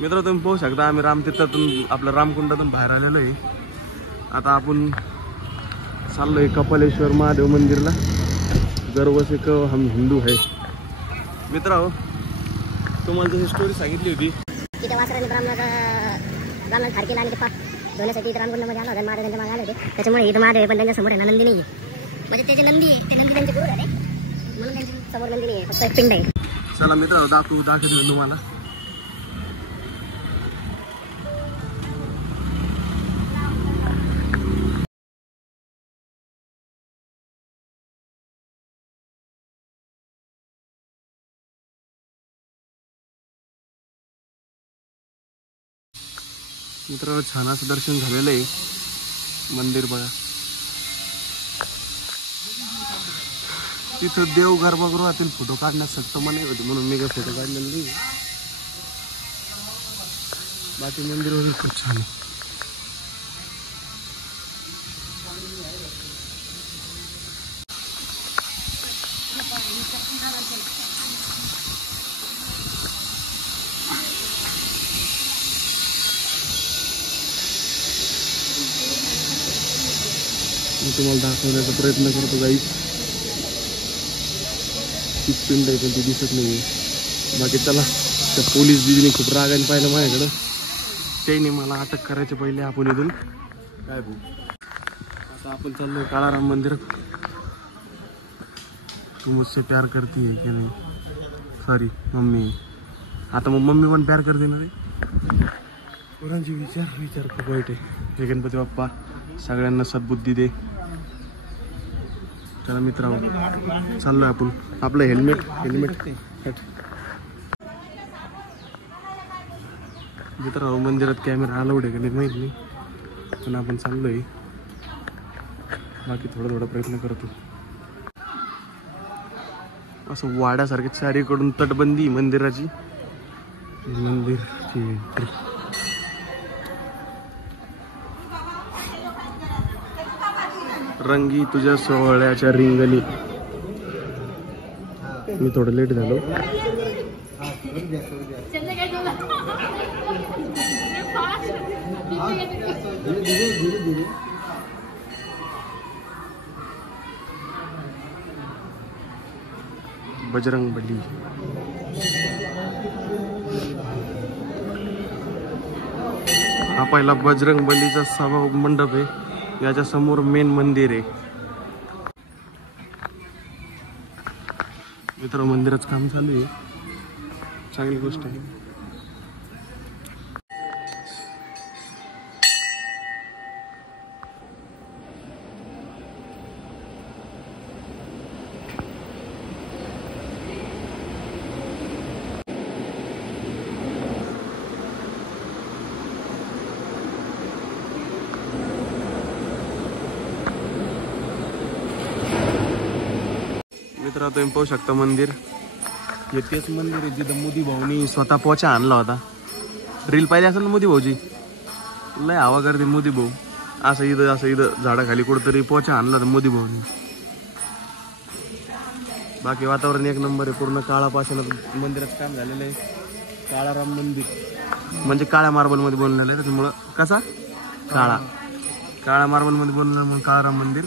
मित्र तुम्ही पाहू शकता आम्ही रामतीर्थातून आपलं रामकुंडातून बाहेर आलेलो आहे। आता आपण चाललोय कपालेश्वर महादेव मंदिरला। दरवर्षी हम हिंदू है मित्र। तुम्हाला जशी स्टोरी सांगितली होती की त्या वासराने ब्राह्मणाला ठार केला आणि ते पाप धुण्यासाठी इथं रामकुंडामध्ये आला होता। महाराजांच्या मागे आले होते, त्याच्यामुळे इथं महादेव पण त्यांच्या समोर आहे ना, नंदी नाही आहे। म्हणजे ते जे नंदी आहे ते नंदी त्यांचे गुरु झाले म्हणून त्यांच्या समोर नंदी नाही आहे, फक्त एक पिंड आहे। चला मित्र दाखवतो तुम्हाला। मित्र छान असं दर्शन झालेलं आहे। मंदिर बघा, तिथं देव गर्भगृहातील फोटो काढण्यास सक्त मनाई होती म्हणून मी काही फोटो काढलेले नाही। बाकी मंदिर वगैरे खूप छान आहे। मी तुम्हाला दाखवण्याचा प्रयत्न करतो गाईस। ती पिंड आहे पण ती दिसत नाही। बाकी चला, त्या पोलीस दिदीने खूप रागाने पाहिलं माझ्याकडं, त्याने मला अटक करायच्या पहिले आपण इथून काय भाऊ। आता आपण चाललोय काळाराम मंदिरात। तू मुझसे प्यार करती है की नाही, सॉरी मम्मी। आता मग मम्मी पण प्यार करते ना रे। पोरांची विचार खूप वाईट आहे। हे गणपती बाप्पा सगळ्यांना सद्बुद्धी दे। चला मित्रांनो चाललोय आपण। आपलं हेल्मेट मित्रांनो मंदिरात कॅमेरा अलाउड आहे का नाही माहित नाही, पण आपण चाललोय। बाकी थोडा प्रयत्न करतो। असं वाड्यासारखे चारीकडून तटबंदी मंदिराची एंट्री। रंगी तुझ्या सोहळ्याच्या रिंगणी। मी थोडं लेट झालो। बजरंग बली हा पहिला बजरंग बलीचा सभा मंडप आहे। याच्या समोर मेन मंदिर आहे। मित्र मंदिराचं काम चालू आहे, चांगली गोष्ट आहे। मित्र तुम्ही पाहू शकता मंदिर, हे तेच मंदिर आहे जिथं मोदी भाऊनी स्वतः पोचा आणला होता। रील पाहिली असेल ना मोदी भाऊची, लय हवा करते मोदी भाऊ। असं इथं झाडाखाली कुठंतरी पोचा आणला होता मोदी भाऊनी। बाकी वातावरण एक नंबर आहे। पूर्ण काळा पाषाणात मंदिराचं काम झालेलं आहे। काळाराम मंदिर म्हणजे काळ्या मार्बलमध्ये बनलेलं आहे, त्याच्यामुळं कसा काळा मार्बलमध्ये बनलेलं म्हणून काळाराम मंदिर।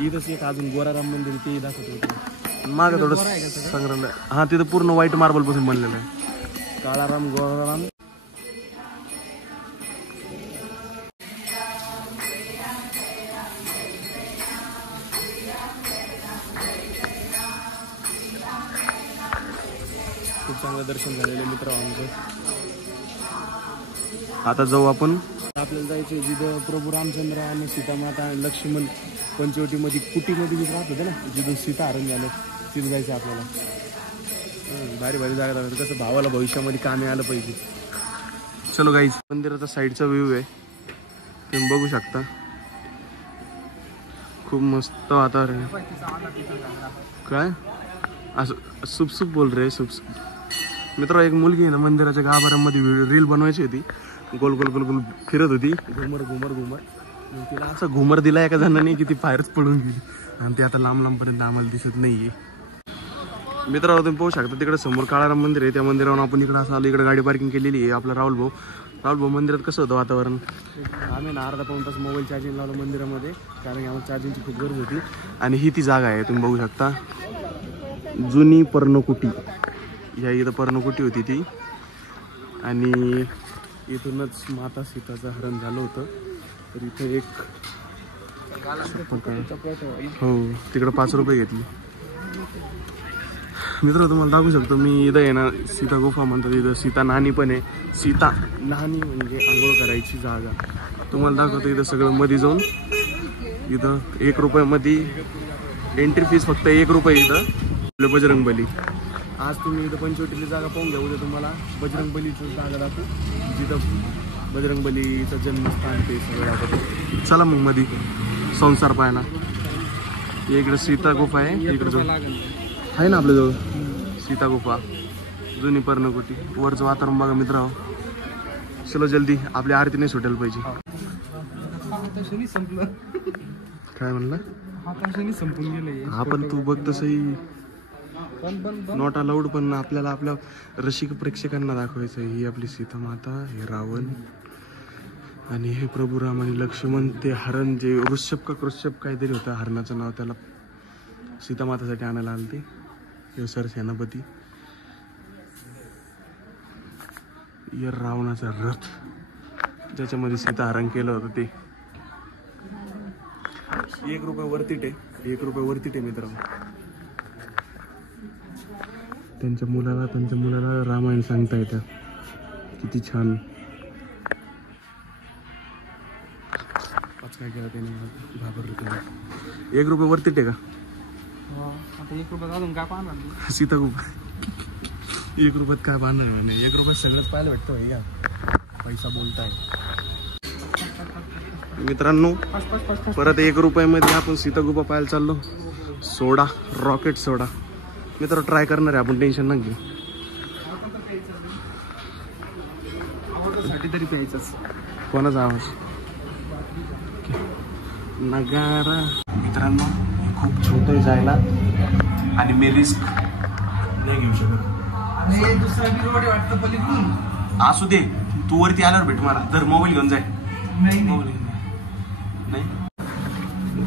इथंच एक अजून गोराराम मंदिर ते दाखवतो होतं मागं थोडं संग्रहालय। हा तिथं पूर्ण व्हाईट मार्बल पासून बनलेलं आहे काळाराम गोराराम। खूप चांगलं दर्शन झालेलं मित्र आमचं। आता जाऊ आपण। आपल्याला जायचं जिथं प्रभू रामचंद्र आणि सीतामाता आणि लक्ष्मण पंचवटीमध्ये कुटीमध्ये जिथं राहत होतं ना, जिथून सीता हरण झालं तिथं जायचं आपल्याला। भारी जागा दाखवत, कसं भावाला भविष्यामध्ये कामी आलं पाहिजे। चलो गाईज, मंदिराचा साईडचा व्ह्यू आहे, तुम्ही बघू शकता। खूप मस्त वातावरण आहे। काय असं सुपसुप बोल रे, सुपसुप। मित्र एक मुलगी आहे ना, मंदिराच्या गाभाऱ्यामध्ये रील बनवायची होती। गोल गोल गोल गोल फिरत होती, घुमर घुमर घुमर। तिला असं घुमर दिला एका जणांनी की ती बाहेरच पडून गेली, आणि ती आता लांब लांबपर्यंत आम्हाला दिसत नाहीये। मित्रांनो तुम्ही पाहू शकता तिकडे समोर काळाराम मंदिर आहे. त्या मंदिरावरून आपण इकडे असं आलो. इकडे गाडी पार्किंग केलेली आहे. आपला राहुल भाऊ मंदिरात कसं होतं वातावरण. आम्ही ना अर्धा पाऊण तास मोबाईल चार्जिंग लावलं मंदिरामध्ये, कारण की आम्हाला चार्जिंगची खूप गरज होती. आणि ही ती जागा आहे तुम्ही बघू शकता, जुनी पर्णकुटी. ह्या इथं पर्णकुटी होती ती, आणि इथूनच माता सीताचं हरण झालं होतं. तर इथे एक हो तिकडं 5 रुपये घेतली. मित्र तुम्हाला दाखवू शकतो मी इथं आहे ना, सीता गुफा म्हणतात. इथं सीता नानी पण आहे. सीता नानी म्हणजे आंघोळ करायची जागा. तुम्हाला दाखवतो इथं सगळं मध्ये जाऊन. इथं 1 रुपयामध्ये एंट्री फीस फक्त 1 रुपये. इथं बजरंगबली. आज तुम्ही इथं पंचवटीची जागा पाहून घ्या. उद्या तुम्हाला बजरंगबलीचं जागा दाखवू, जिथं बजरंगबलीचं जन्मस्थान ते सगळं दाखवतो. चला मग मध्ये संसार पाहायला. इकडे सीता गुफा आहे. इकडे जाऊ आहे ना आपल्याजवळ सीता गुफा, जुनी पर्णकुटी. वरचं वातावरण बघा मित्र. चलो जल्दी, आपली आरती नाही सुटायला पाहिजे. काय म्हणलं? संपून गेले. हा पण तू बघ तसंही नॉट अलाउड, पण आपल्याला आपल्या रसिक प्रेक्षकांना दाखवायचं. ही आपली सीता माता, हे रावण, आणि हे प्रभू राम आणि लक्ष्मण. ते हरण जे ऋषभ का कृषभ काहीतरी होतं हरणाचं नाव, त्याला सीता मातासाठी आणायला आलं. ते हे सर सेनापती. हे रावणाचा रथ ज्याच्यामध्ये सीता हरण केलं होतं ते. 1 रुपये वरतीट आहे. 1 रुपये वरतीट आहे मित्रांनो. त्यांच्या मुलाला रामायण सांगता येतं. किती छान. काय केलं त्याने, घाबरलो तुम्ही. 1 रुपये वरतीट आहे का? आता 1 रुपयात अजून काय पाहणार? सीता गुफा 1 रुपयात काय पाहणार म्हणे. 1 रुपयात सगळंच पाहायला भेटतं भैया. पैसा बोलताय मित्रांनो. परत 1 रुपयामध्ये आपण सीता गुफा पाहायला चाललो. सोडा, रॉकेट सोडा मित्र ट्राय करणार आहे आपण, टेन्शन नका घेऊ. तरी प्यायचंच. कोणाचा आवाज? नगारा. मित्रांनो खूप छोटं आहे जायला, आणि मी रिस्क नाही घेऊ शकत. असू दे, तू वरती आल्यावर भेट मला. जर मोबाईल घेऊन जाय. नाही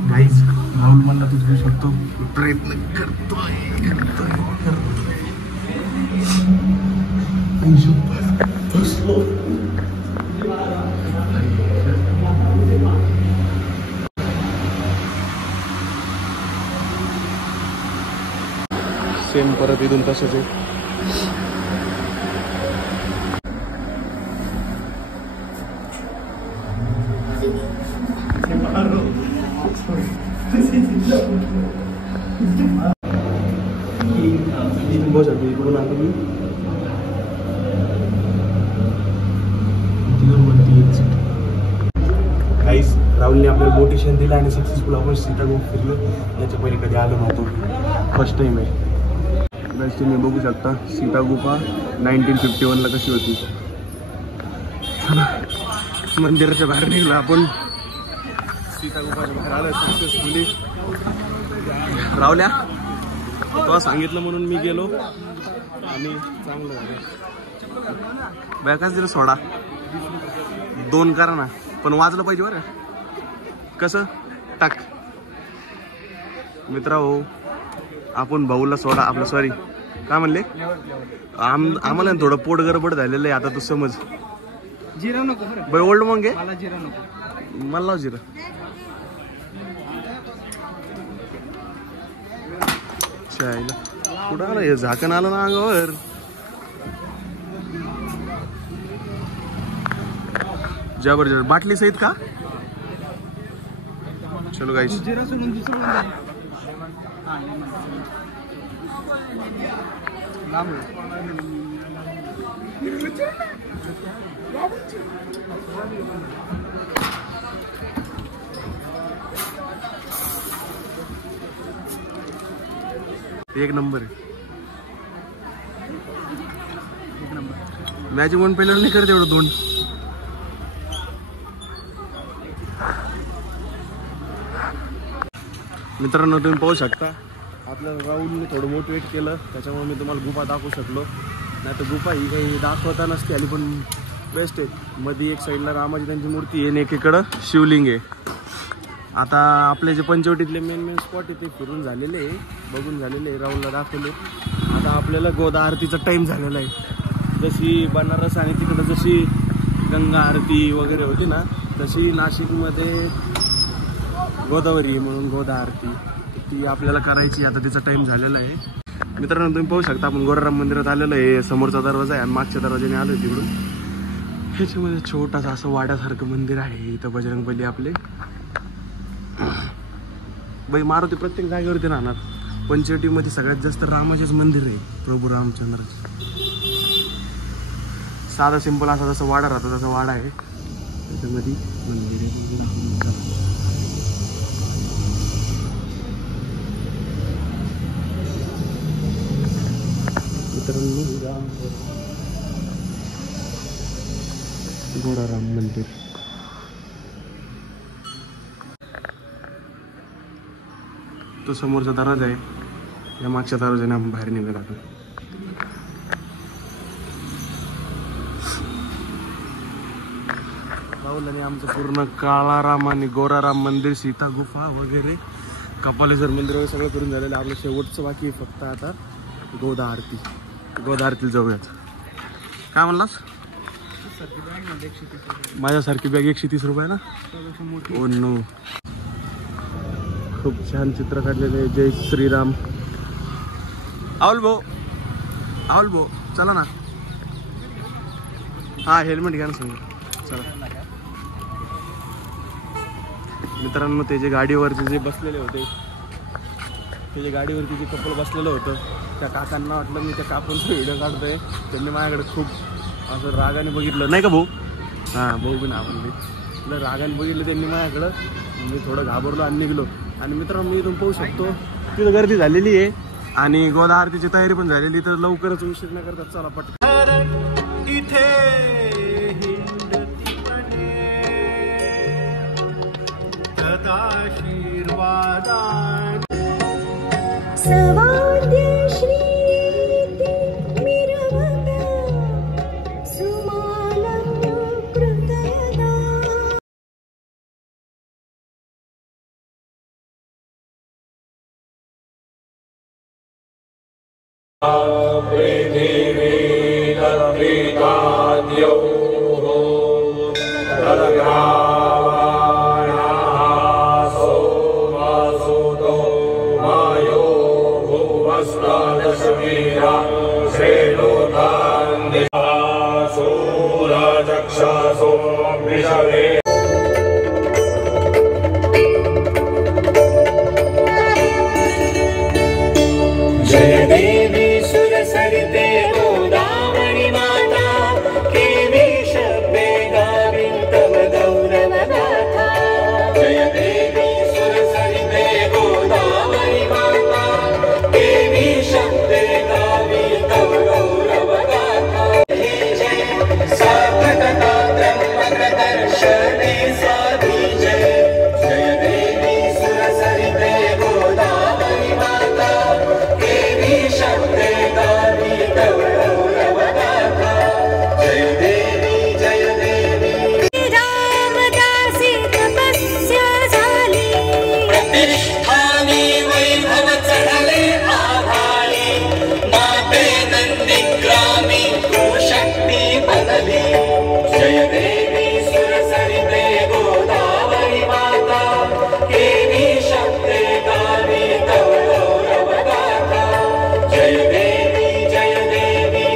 काहीच राहुल म्हणला तू घेऊ शकतो. प्रयत्न करतोय. सेम परत इथून तसंच आहे. इकडून आता मी काहीच राहुलने आपल्याला मोटिवेशन दिलं आणि सक्सेसफुल आपण सीता गुफा फिरलो. याच्या पहिले कधी आलो नव्हतो, फर्स्ट टाइम आहे. बस तुम्ही बघू शकता सीता गुफा 1951ला कशी होती. मंदिराच्या बाहेर निघलो आपण. सीता गुफाच्या बाहेर आलं सक्सेसफुली. राहुल्या तो सांगितलं म्हणून मी गेलो आणि चांगलं झालं. बॅकाच दिलं सोडा 2 करा ना, पण वाजलं पाहिजे बरं. कसं टाक मित्रा हो. आपण भाऊला सोडा आपलं, सॉरी काय म्हणले, आम्हाला थोडं पोट गडबड झालेलं आहे. आता तू समज. जिरा नको ओल्ड मग घे. मला जिरा नको. मला लाव जिरा. कुठं आलं हे झाकण, आलं ना अंगावर. जबरदस्त बाटली सहित का? चलो गाइस. जिरा सोडून दुसरं एक नंबर आहे. मॅजिक 1 पहिल्याला नाही करत एवढं 2. मित्रांनो तुम्ही पाहू शकता आपल्याला राहुलने थोडं मोटिवेट केलं, त्याच्यामुळे मी तुम्हाला गुफा दाखवू शकलो. नाही तर गुफा ही काही दाखवता नसते आली, पण बेस्ट आहे. मध्ये एक साईडला रामाची त्यांची मूर्ती आहे आणि एकीकडं शिवलिंग आहे. आता आपले जे पंचवटीतले मेन स्पॉट आहे ते फिरून झालेले आहे, बघून झालेले आहे, राहुलला दाखवले. आता आपल्याला गोदा आरतीचा टाईम झालेला आहे. जशी बनारस आणि तिकडं जशी गंगा आरती वगैरे होती ना, तशी नाशिकमध्ये गोदावरी आहे म्हणून गोदा आरती ती आपल्याला करायची. आता तिचा टाईम झालेला आहे. मित्रांनो तुम्ही पाहू शकता आपण गोराराम मंदिरात आलेलो आहे. समोरचा दरवाजा आहे आणि मागच्या दरवाजाने आलो आहे तिकडून. ह्याच्यामध्ये छोटासा असं वाड्यासारखं मंदिर आहे. इथं बजरंगबली आपले बाई मारुती प्रत्येक जागेवरती राहणार. पंचवटीमध्ये सगळ्यात जास्त रामाचेच मंदिर आहे, प्रभू रामचंद्राचे. साधा सिंपल असा जसं वाडा राहतो तसा वाडा आहे, त्याच्यामध्ये मंदिर आहे. मित्रांनो गोराराम मंदिर. तो समोरचा दरवाजा आहे, या मागच्या दरवाजाने आपण बाहेर निघत आहोत. राहुल आणि आमचं पूर्ण काळाराम आणि गोराराम मंदिर, सीता गुफा वगैरे, कपालेश्वर मंदिर वगैरे सगळं करून झालेलं. आपलं शेवटचं बाकी फक्त आता गोदा आरती. गोदा आरतीला जाऊयात. काय म्हणलास? माझ्यासारखी बॅग 130 रुपये ना. Oh no. खूप छान चित्र काढलेले. जय श्रीराम. आवल भाऊ चला ना. हा हेल्मेट घ्या ना समोर. चला मित्रांनो, ते जे गाडीवरचे जे बसलेले होते, ते जे गाडीवरती जे कपल बसलेलं होतं, त्या काकांना वाटलं मी त्या काकांचा व्हिडिओ काढतोय. त्यांनी माझ्याकडे खूप असं रागाने बघितलं, नाही का भाऊ? हां भाऊ पण आपण रागाने बघितलं त्यांनी माझ्याकडं. मी थोडं घाबरलो आणि निघलो. आणि मित्रांनो मी इथून पाहू शकतो तिथं गर्दी झालेली आहे आणि गोदा आरतीची तयारी पण झालेली. तर लवकरच उशीर न करतात चला पटकन. इथे जय देवी सुरसरिते गोदावरी माता, केवी शब्दे गाविं तव गौरव गाथा. जय देवी सुरसरिते गोदावरी माता, केवी शब्दे गाविं तव गौरव गाथा. जय साधकता ब्रह्मदर्शने साधी जय. जय देवी सुरसरिते गोदावरी माता, शब्दे गावी तव गौरव गाथा. जय देवी जय देवी. रामदासी तपस्या झाली, प्रतिष्ठानी वैभव चढले आभाळी. माते नंदीग्रामी तू शक्ती बनली. जय देवी सुरसरिते गोदावरी माता, केवी शब्दे गावी तव गौरव गाथा. जय देवी जय देवी.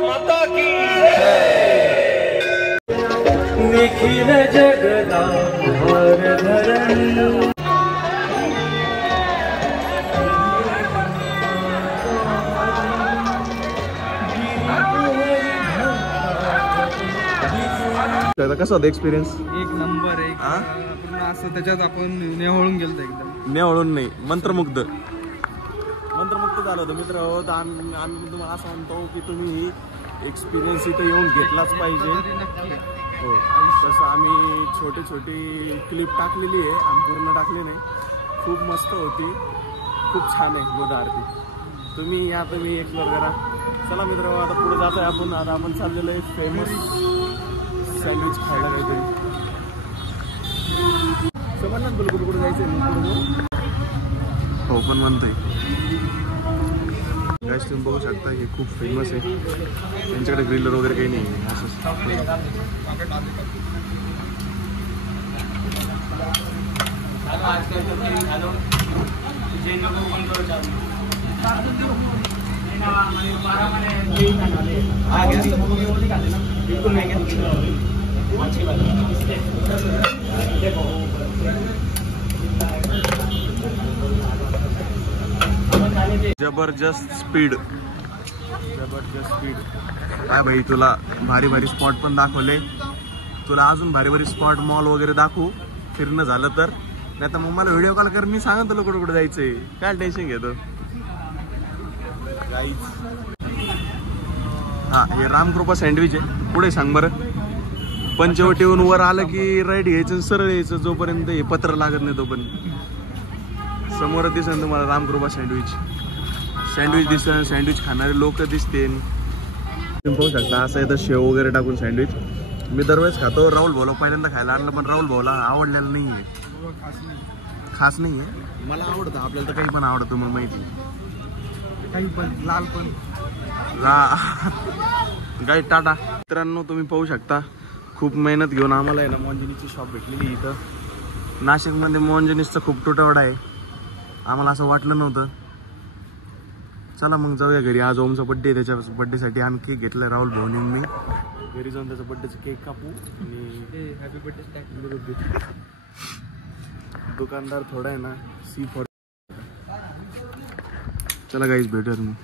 माता की जय. निखिल जगदा भार धरणी. कसा होता एक्सपिरियन्स? एक नंबर. एक पूर्ण असं त्याच्यात आपण नेहळून गेलो एकदम. नेवळून नाही, मंत्रमुग्ध झालं होतं मित्र. आम्ही तुम्हाला असं म्हणतो की तुम्ही एक्सपिरियन्स इथं येऊन घेतलाच पाहिजे. हो, तसं आम्ही छोटी क्लिप टाकलेली आहे, आम्ही पूर्ण टाकली नाही. खूप मस्त होती, खूप छान आहे गोदा आरती. तुम्ही या, तुम्ही एक्सप्लोर करा. चला मित्र, आता पुढे जातो आहे आपण. आता आपण चाललेलो आहे फेमस सँडविच खायला काहीतरी. समजलं ना तुला कुठे जायचं आहे? हो पण म्हणतोय. गाईस तुम्ही बघू शकता हे खूप फेमस आहे. त्यांच्याकडे ग्रिलर वगैरे काही नाही आहे. असं जबरदस्त स्पीड. काय भाई, तुला भारी भारी स्पॉट पण दाखवले. तुला अजून भारी भारी स्पॉट मॉल वगैरे दाखवू फिरणं झालं तर. नाही तर मग मला व्हिडिओ कॉल कर, मी सांगा तुला कुठं कुठं जायचंय. काय टेन्शन घेतो. हा, हे रामकृपा सँडविच आहे. पुढे सांग बरं. पंचवटीहून वर आलं की राईट घ्यायचं, सरळ यायचं. जोपर्यंत हे पत्र लागत नाही तोपर्यंत समोर दिसेल तुम्हाला रामकृपा सँडविच दिसेल. सँडविच खाणारे लोक दिसते. तुम्ही पाहू शकता असं आहे तर शेव वगैरे टाकून सँडविच. मी दरवेळेस खातो. राहुल भाऊला पहिल्यांदा खायला आणलं पण राहुल भाऊला आवडलेलं नाही आहे. खास नाही आहे. मला आवडतं, आपल्याला तर काही पण आवडतं, मला माहिती. काही पण लाल पण गाई टाटा. मित्रांनो तुम्ही पाहू शकता खूप मेहनत घेऊन आम्हाला आहे ना मोंजिनीची शॉप भेटलेली इथं. नाशिकमध्ये मोंजिनीसचा खूप तुटवडा आहे. आम्हाला असं वाटलं नव्हतं. चला मग जाऊया घरी. आज ओमचा बड्डे आहे. त्याच्या बड्डेसाठी आम्ही केक घेतला. राहुल भाऊनी मी घरी जाऊन त्याचा बड्डेचा केक कापू आणि हॅपी बर्थडे. दुकानदार थोडा आहे ना सी फॉर. चला गाईज भेटूया तुम्ही.